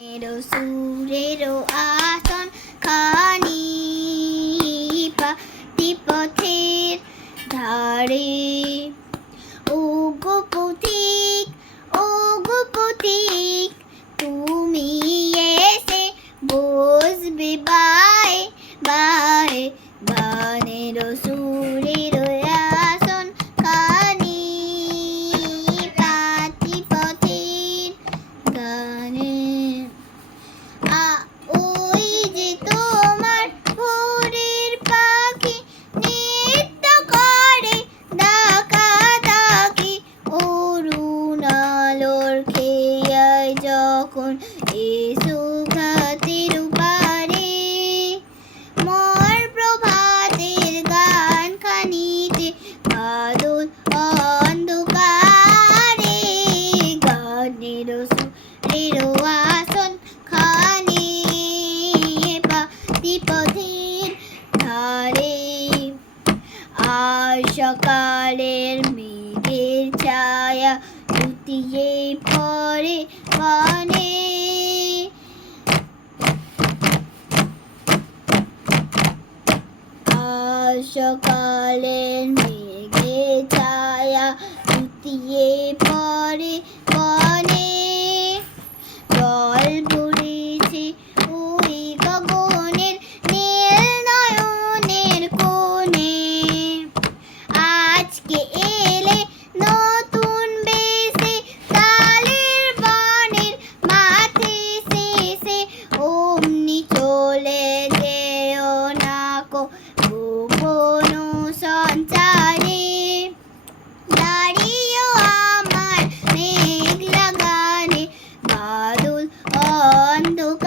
মেরো সুরেরো আসন খানি পথের ধারে ও গো পথিক ও গো পথিক তুমি এসে বসবে বাই ধারে আর সকালের মেঘের ছায়া লুটিয়ে পড়ে বনে। আজ সকালের মেঘে ছায়া লুটিয়ে পড়ে কোনো সঞ্চারে দাঁড়িয়ে আমার মেঘ লাগানে বাদল অন্ধকারে